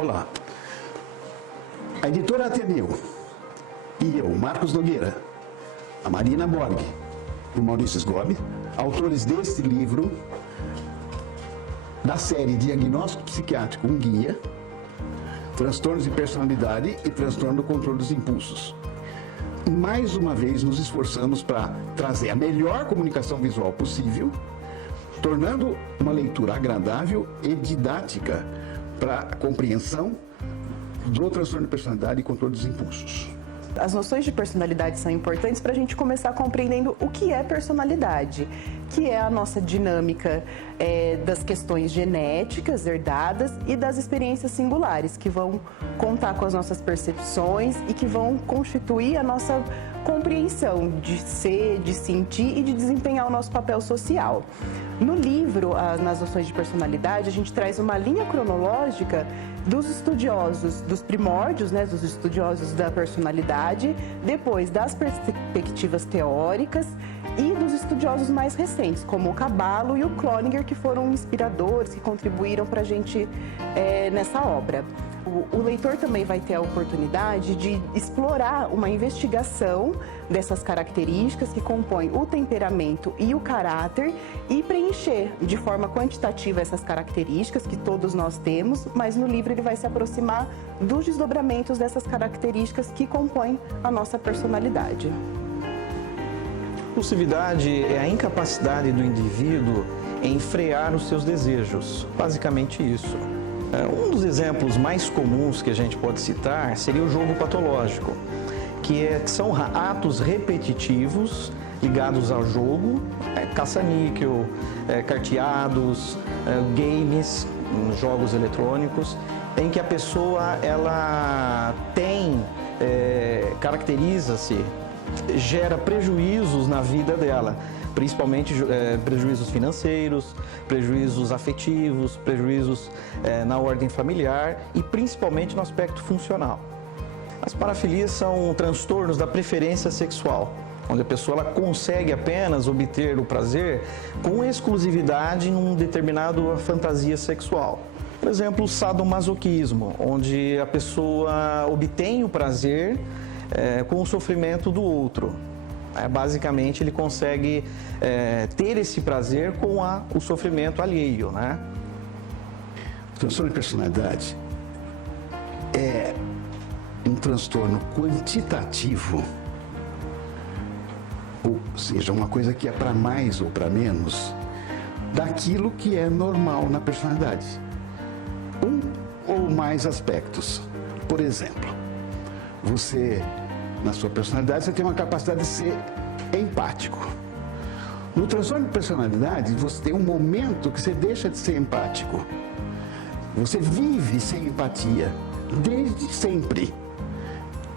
Olá, a editora Ateneu e eu, Marcos Nogueira, a Marina Borg e o Maurício Sgobi, autores deste livro, da série Diagnóstico Psiquiátrico, um guia, transtornos de personalidade e transtorno do controle dos impulsos. Mais uma vez nos esforçamos para trazer a melhor comunicação visual possível, tornando uma leitura agradável e didática para a compreensão do transtorno de personalidade e controle dos impulsos. As noções de personalidade são importantes para a gente começar compreendendo o que é personalidade, que é a nossa dinâmica das questões genéticas herdadas e das experiências singulares, que vão contar com as nossas percepções e que vão constituir a nossa compreensão de ser, de sentir e de desempenhar o nosso papel social. No livro, nas noções de personalidade, a gente traz uma linha cronológica dos estudiosos dos primórdios, dos estudiosos da personalidade, depois das perspectivas teóricas e dos estudiosos mais recentes, como o Caballo e o Cloninger, que foram inspiradores, que contribuíram para a gente nessa obra. O leitor também vai ter a oportunidade de explorar uma investigação dessas características que compõem o temperamento e o caráter e preencher de forma quantitativa essas características que todos nós temos, mas no livro ele vai se aproximar dos desdobramentos dessas características que compõem a nossa personalidade. Impulsividade é a incapacidade do indivíduo em frear os seus desejos, basicamente isso. Um dos exemplos mais comuns que a gente pode citar seria o jogo patológico, que são atos repetitivos ligados ao jogo, caça-níquel, carteados, games, jogos eletrônicos, em que a pessoa ela caracteriza-se, gera prejuízos na vida dela, principalmente prejuízos financeiros, prejuízos afetivos, prejuízos na ordem familiar e principalmente no aspecto funcional. As parafilias são transtornos da preferência sexual, onde a pessoa ela consegue apenas obter o prazer com exclusividade em uma determinada fantasia sexual. Por exemplo, o sadomasoquismo, onde a pessoa obtém o prazer com o sofrimento do outro. Basicamente, ele consegue ter esse prazer com o sofrimento alheio, né? O transtorno de personalidade é um transtorno quantitativo, ou seja, uma coisa que é para mais ou para menos daquilo que é normal na personalidade. Um ou mais aspectos. Por exemplo, na sua personalidade, você tem uma capacidade de ser empático. No transtorno de personalidade, você tem um momento que você deixa de ser empático. Você vive sem empatia, desde sempre.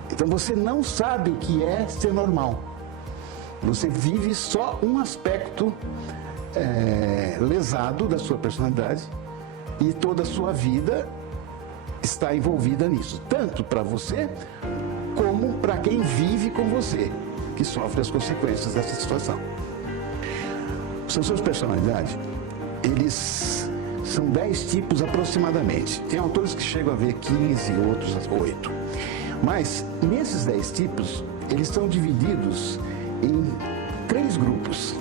Então você não sabe o que é ser normal. Você vive só um aspecto lesado da sua personalidade e toda a sua vida está envolvida nisso. Tanto para você, como para quem vive com você, que sofre as consequências dessa situação. Os transtornos de personalidade, eles são 10 tipos aproximadamente. Tem autores que chegam a ver 15, outros 8. Mas, nesses 10 tipos, eles são divididos em 3 grupos,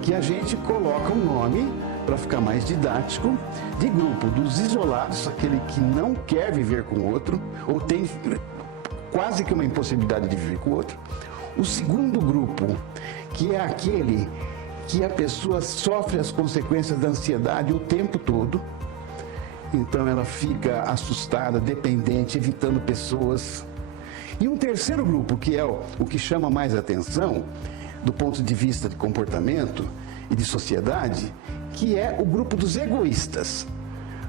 que a gente coloca um nome, para ficar mais didático, de grupo dos isolados, aquele que não quer viver com o outro, ou tem quase que uma impossibilidade de viver com o outro. O segundo grupo, que é aquele que a pessoa sofre as consequências da ansiedade o tempo todo. Então ela fica assustada, dependente, evitando pessoas. E um terceiro grupo, que é o que chama mais atenção, do ponto de vista de comportamento e de sociedade, que é o grupo dos egoístas,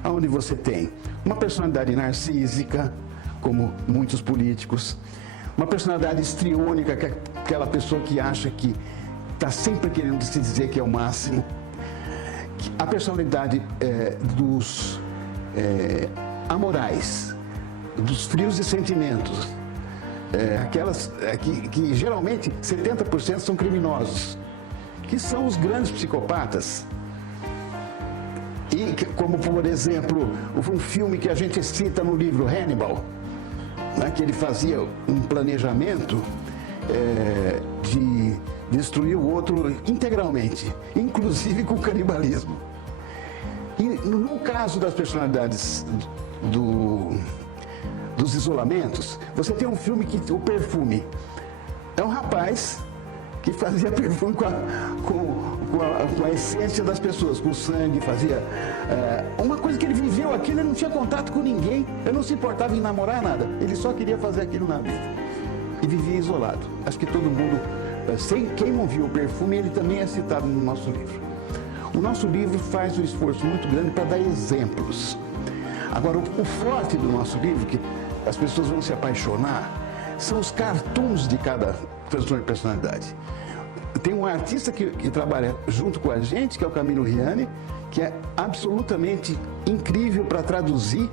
onde você tem uma personalidade narcísica, como muitos políticos, uma personalidade histriônica, que é aquela pessoa que acha que está sempre querendo se dizer que é o máximo, a personalidade dos amorais, dos frios de sentimentos, aquelas que geralmente 70% são criminosos, que são os grandes psicopatas. E como, por exemplo, um filme que a gente cita no livro Hannibal, né, que ele fazia um planejamento de destruir o outro integralmente, inclusive com canibalismo. E no caso das personalidades dos isolamentos, você tem um filme que o Perfume é um rapaz que fazia perfume com a essência das pessoas, com o sangue, fazia uma coisa que ele viveu aquilo, ele não tinha contato com ninguém, ele não se importava em namorar nada, ele só queria fazer aquilo na vida e vivia isolado. Acho que todo mundo, quem não viu o Perfume, ele também é citado no nosso livro. O nosso livro faz um esforço muito grande para dar exemplos. Agora, o forte do nosso livro, que as pessoas vão se apaixonar, são os cartoons de cada transtorno de personalidade. Tem um artista que trabalha junto com a gente, que é o Camilo Riani, que é absolutamente incrível para traduzir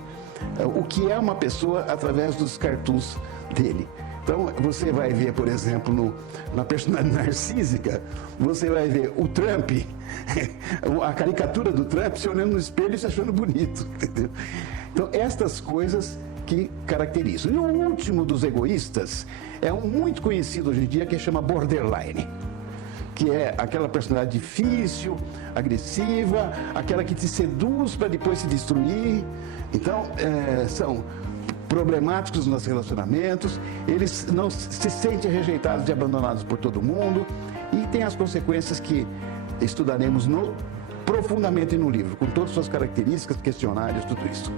o que é uma pessoa através dos cartoons dele. Então, você vai ver, por exemplo, na personalidade narcísica, você vai ver o Trump, a caricatura do Trump, se olhando no espelho e se achando bonito, entendeu? Então, estas coisas que caracterizam. E o último dos egoístas é um muito conhecido hoje em dia, que chama borderline, que é aquela personalidade difícil, agressiva, aquela que te seduz para depois se destruir. Então, são problemáticos nos relacionamentos, eles não se sentem rejeitados e abandonados por todo mundo, e tem as consequências que estudaremos profundamente no livro, com todas as suas características, questionários, tudo isso.